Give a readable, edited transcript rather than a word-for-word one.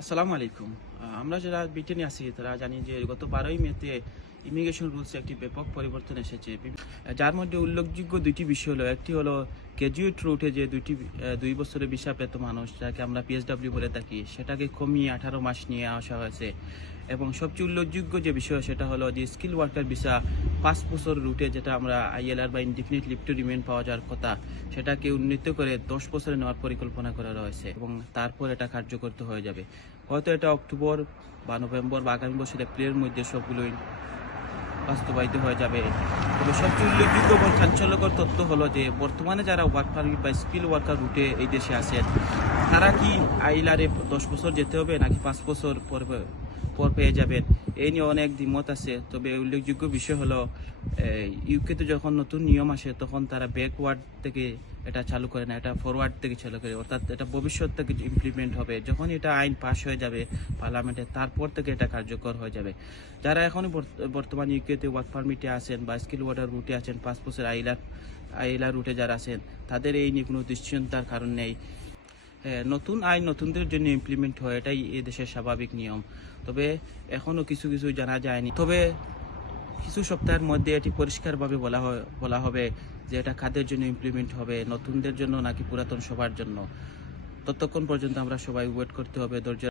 আসসালামু আলাইকুম। আমরা যারা ব্রিটেনে আছি তারা জানি যে গত 12ই মেতে ইমিগ্রেশন রুলসে একটি ব্যাপক পরিবর্তন এসেছে। যার মধ্যে উল্লেখযোগ্য দুইটি বিষয় হলো, একটি হলো গ্র্যাজুয়েট রুটে যে 2 বছরের ভিসা পেত মানুষ, যাকে আমরা পিএসডব্লিউ বলে থাকি, সেটাকে কমিয়ে 18 মাস নিয়ে আসা হয়েছে। এবং সবচেয়ে উল্লেখযোগ্য যে বিষয় সেটা হলো যে স্কিল ওয়ার্কার ভিসা 5 বছর রুটে, যেটা আমরা আইএলআর বা ইনডিফিনিট লিভ টু রিমেইন পাওয়া যাওয়ার কথা, সেটাকে উন্নীত করে 10 বছরে নেওয়ার পরিকল্পনা করা রয়েছে এবং তারপর এটা কার্যকর হয়ে যাবে। হয়তো এটা অক্টোবর বা নভেম্বর বা আগামী বছর এপ্রিলের মধ্যে সবগুলোই বাস্তবায়িত হয়ে যাবে। তবে সবচেয়ে উল্লেখযোগ্য এবং চাঞ্চল্যকর তথ্য হলো যে বর্তমানে যারা ওয়ার্ক পারমিট বা স্কিল ওয়ার্কার রুটে এই দেশে আছেন, তারা কি আইলারে 10 বছর যেতে হবে নাকি 5 বছর পর পর পেয়ে যাবেন, এই নিয়ে অনেক দ্বিমত আছে। তবে উল্লেখযোগ্য বিষয় হলো ইউকেতে যখন নতুন নিয়ম আসে তখন তারা ব্যাকওয়ার্ড থেকে এটা চালু করে না, এটা ফরওয়ার্ড থেকে চালু করে, অর্থাৎ এটা ভবিষ্যৎ থেকে ইমপ্লিমেন্ট হবে। যখন এটা আইন পাশ হয়ে যাবে পার্লামেন্টে, তারপর থেকে এটা কার্যকর হয়ে যাবে। যারা এখনই বর্তমানে ইউকেতে ওয়ার্ক পারমিটে আছেন বা স্কিল ওয়ার্কার রুটে আছেন, 5 বছর আইলার রুটে যারা আছেন, তাদের এই নিয়ে কোনো দুশ্চিন্তার কারণ নেই। হ্যাঁ, নতুন আইন নতুনদের জন্য ইমপ্লিমেন্ট হয়, এটাই এই দেশের স্বাভাবিক নিয়ম। তবে এখনও কিছু কিছু জানা যায়নি। তবে কিছু সপ্তাহের মধ্যে এটি পরিষ্কারভাবে বলা হবে যে এটা কাদের জন্য ইমপ্লিমেন্ট হবে, নতুনদের জন্য নাকি পুরাতন সবার জন্য। ততক্ষণ পর্যন্ত আমরা সবাই ওয়েট করতে হবে, ধৈর্য